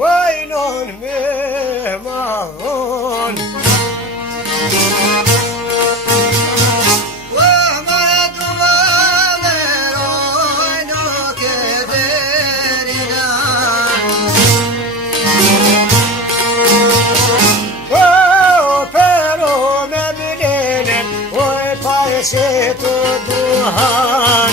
Vajnon me mahon Pero me bilenen Oj parece tu duhan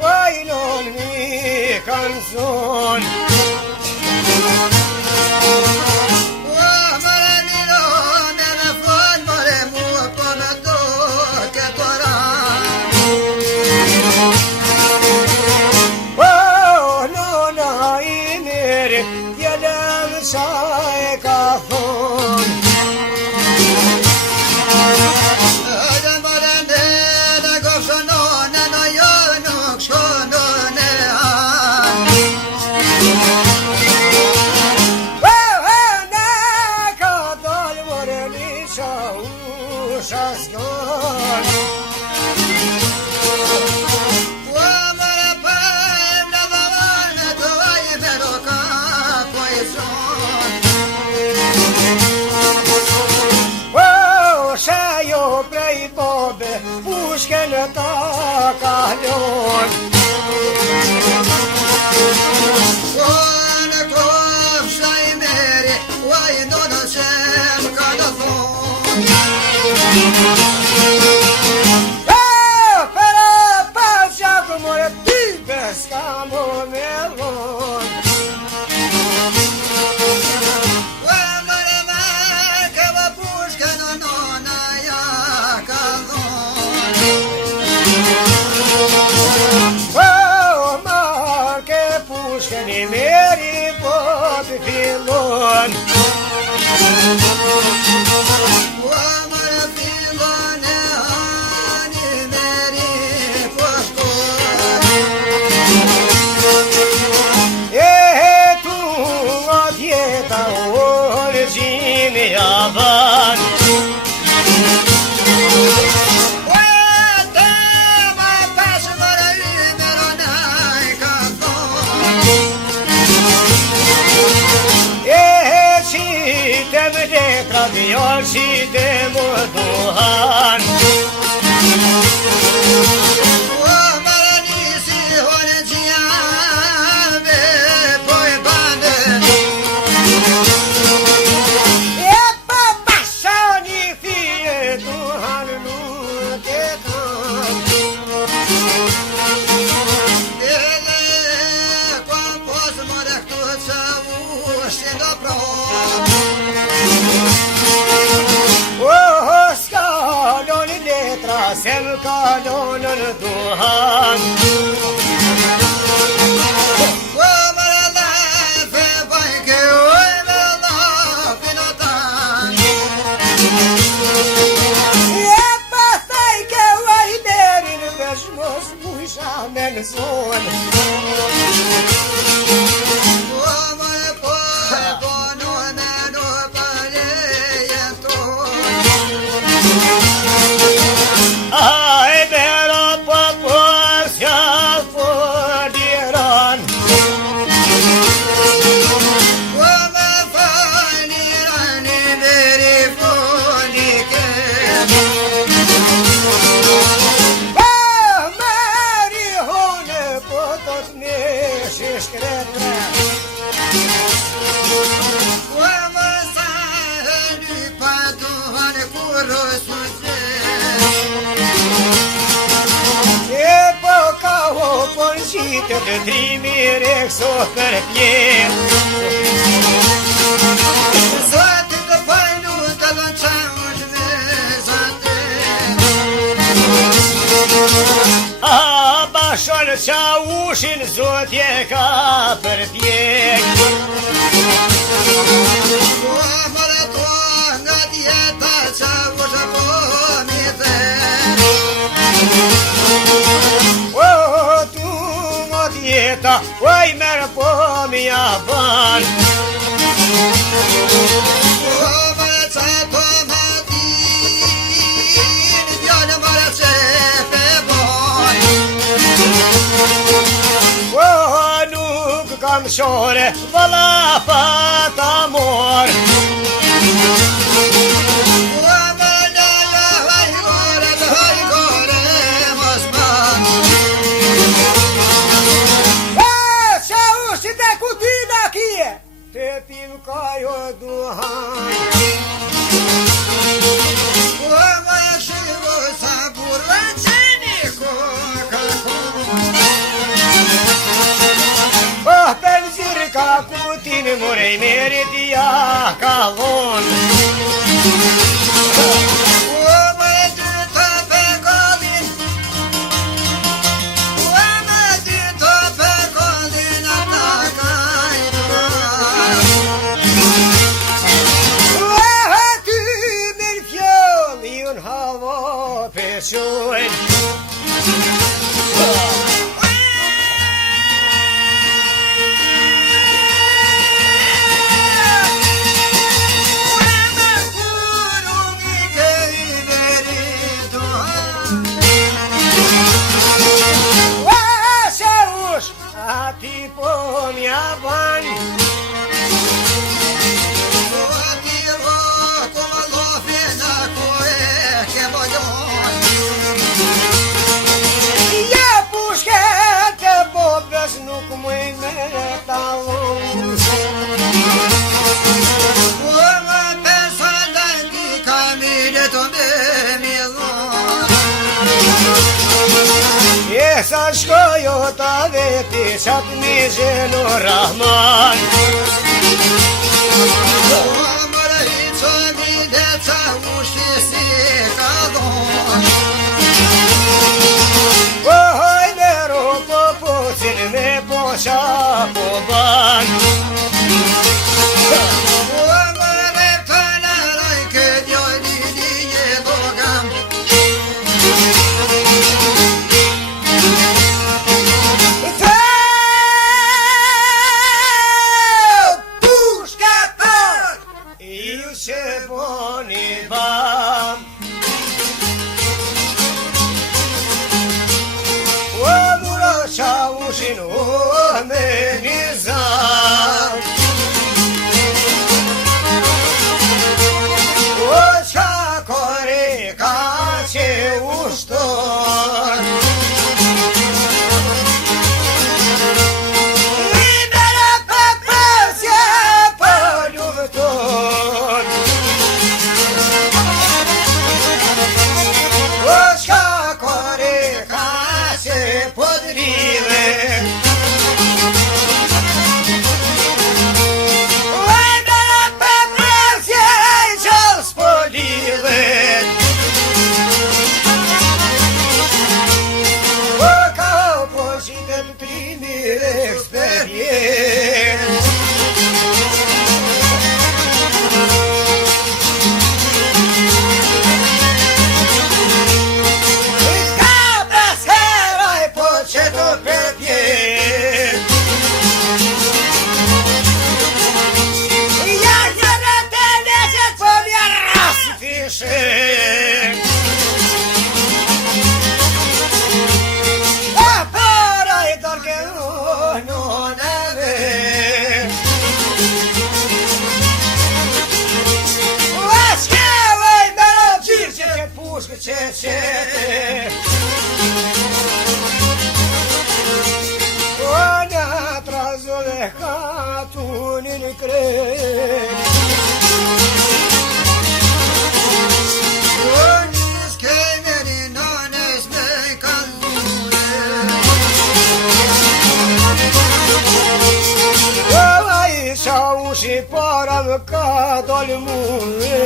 Vajnon mi canzon nona i mere jedem saj kahon Prej bobe, pushken ta kalon Në kofsha i meri, vajnon qem ka në thon Pera pas gjaku more ty beska mo me lon Pushken i meri pot fillon fillon e hani meri po shkon tu atjeta orgjimi avan Tradiol și de Moduhan E papasani fie Duhan nu te cam Ele quam pos morec tu să uși do pro Sem kalonul duhan E pastai că ai derin veșmos bușa menson Ai bero popor sia fodiran Mari hone potot ne shishkretra Polsite de trimire so per pie ushin zotje ka përpjek. Mërë to nga djeta qa usha po mi dhe. Tu nga djeta, oj merë po mi aban. Mërë qa to ma din, djallë mërë që pe boj. Nuk kam shore, valla pa ta mor. Te pim ka jo duhan. Mă și vă sabură cine cu Pe zirca cu tine morei meritia calon. Pessoen. A ti po mia bani. Nuk mui mere talon. Mă pensa dangi camine tombe mizon. Esa shkojo ta veti qat mi gjenu Rahman. Mă răhiță mi de ța uși si cadon. Me poșa po ban. Mă reptana rai că dio linie dogam. Pușca ta! Eu ce boni bam. Ushin omenizam. O çakore kaçe ushtor. Libera papasya poluvton. O çakore kaçe podrive. Și para ca dolmule.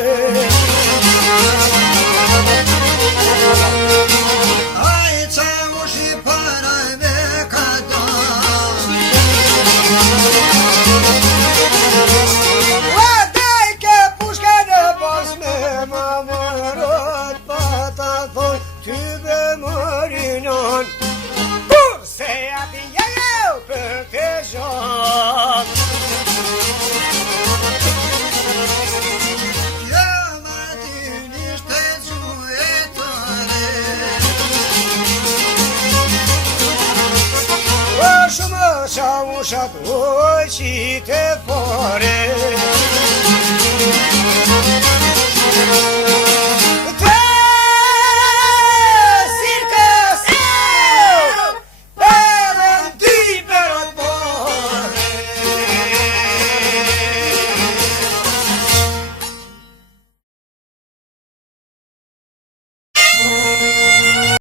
Aici au și para mea ca dolmule. qa ushat oj qite fare